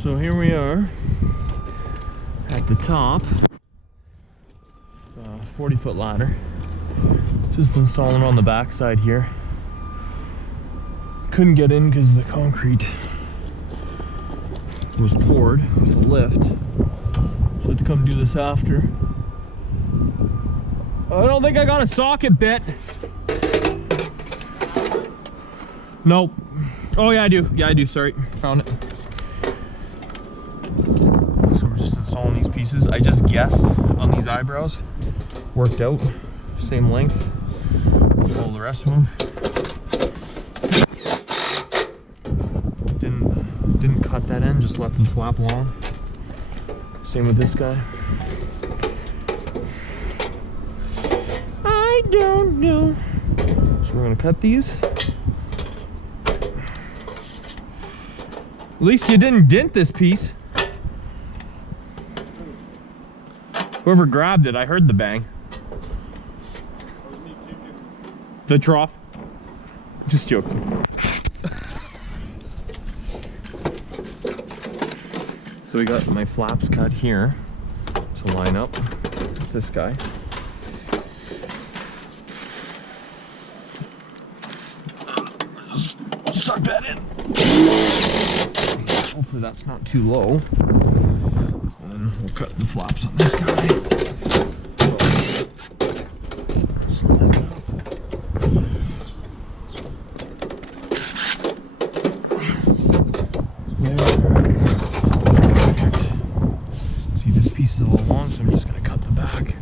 So here we are at the top, 40-foot ladder. Just installing on the back side here. Couldn't get in because the concrete was poured with a lift. So I had to come do this after. I don't think I got a socket bit. Nope. Oh yeah, I do. Yeah, I do. Sorry, found it. So we're just installing these pieces. I just guessed on these eyebrows. Worked out. Same length. All the rest of them. Didn't cut that end. Just left them flap long. Same with this guy. I don't know. So we're gonna cut these. At least you didn't dent this piece. Whoever grabbed it, I heard the bang. The trough. Just joking. So we got my flaps cut here to line up with this guy. Suck that in. Hopefully that's not too low. And then we'll cut the flaps on this guy. Slide it up. There. See, this piece is a little long, so I'm just going to cut the back.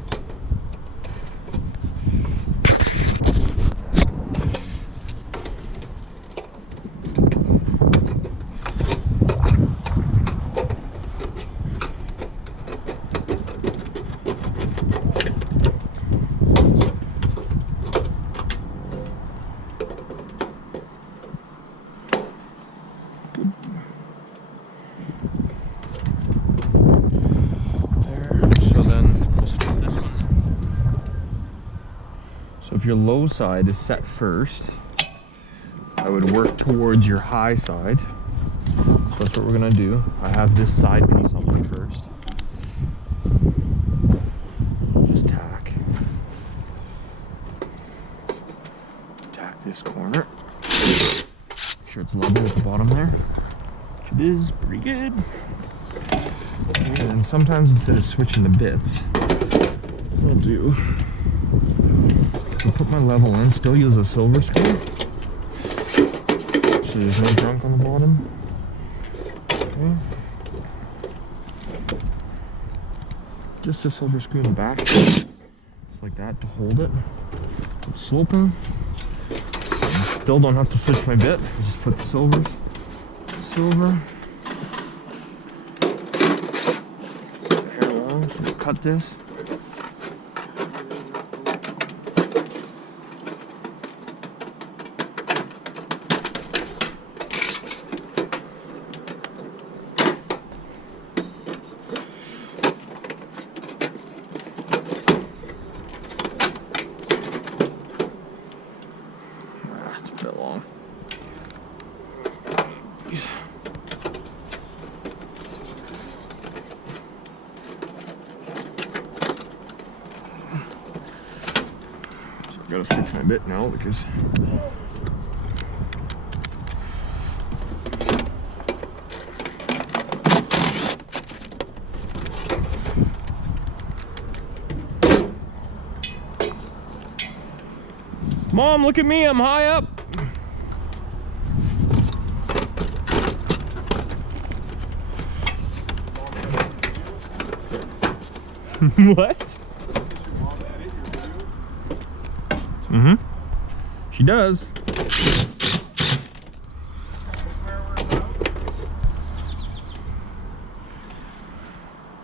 So if your low side is set first, I would work towards your high side. So that's what we're gonna do. I have this side piece on me first. Just tack. Tack this corner. Make sure it's level at the bottom there. Which it is, pretty good. And sometimes instead of switching the bits, what I'll do, so put my level in, still use a silver screw, so there's no junk on the bottom. Okay. Just a silver screw in the back, just like that to hold it. It's sloping. Still don't have to switch my bit, I just put the silver. Hair long, so we'll cut this. Long. So I've got to switch my bit now because Mom, look at me, I'm high up. What? Mm-hmm. She does.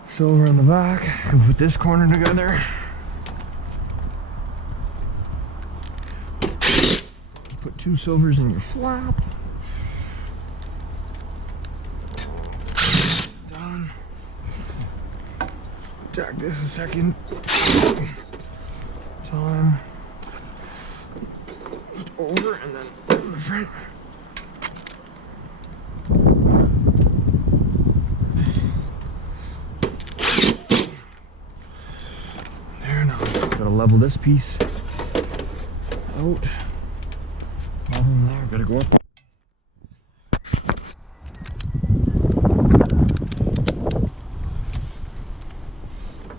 Silver in the back. Can put this corner together. Put two silvers in your flap. Done. Tack this a second time. Just over and then in the front. level this piece out. Level there, gotta go up.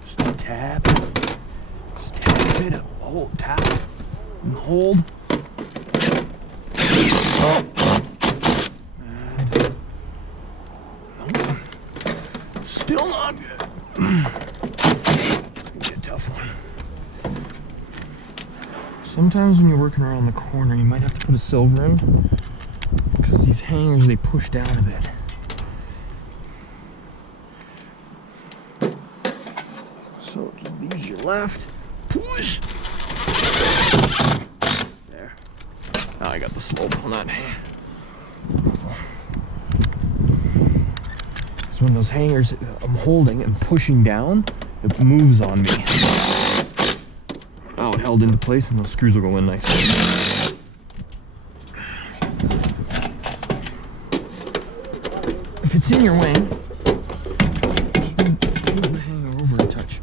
Just tap it up. Oh, tap and hold. Oh. And still not good. It's gonna be a tough one. Sometimes when you're working around the corner, you might have to put a silver in, because these hangers, they push down a bit. So just use your left, push. There. Now I got the slope on that. So when those hangers I'm holding and pushing down, it moves on me. Oh, it held into place and those screws will go in nice. If it's in your way, just move the hanger over a touch.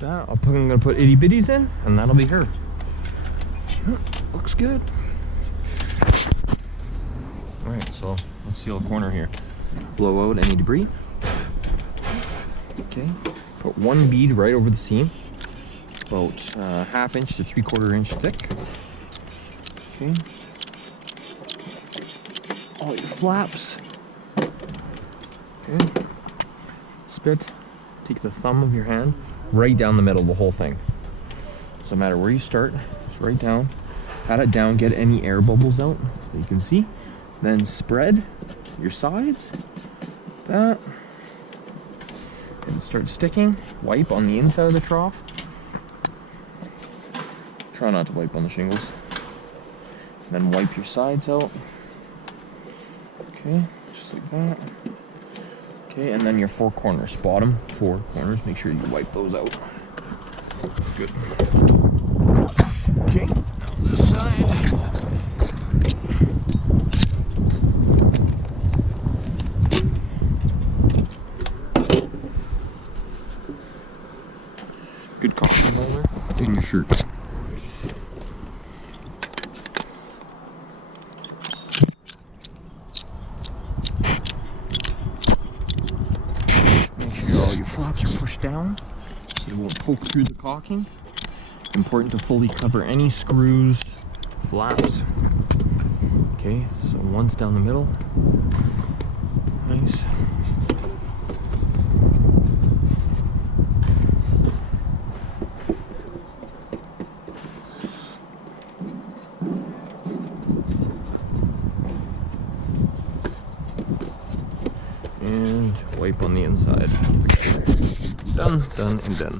That, I'm gonna put itty bitties in, and that'll be her. Looks good. Alright, so let's seal the corner here. Blow out any debris. Okay, put one bead right over the seam, about 1/2 inch to 3/4 inch thick. Okay. All your flaps. Okay. Spit. Take the thumb of your hand right down the middle of the whole thing. Doesn't matter where you start, just right down. Pat it down, get any air bubbles out that you can see. Then spread your sides. That. And it starts sticking. Wipe on the inside of the trough. Try not to wipe on the shingles. Then wipe your sides out. Okay, just like that. Okay, and then your 4 corners, bottom 4 corners, make sure you wipe those out. Good. Okay, now this side. Good caution holder in your shirt. Make sure all your flaps are pushed down so it won't poke through the caulking. Important to fully cover any screws, flaps. Okay, so once down the middle. Nice. And wipe on the inside. Done, done, and done.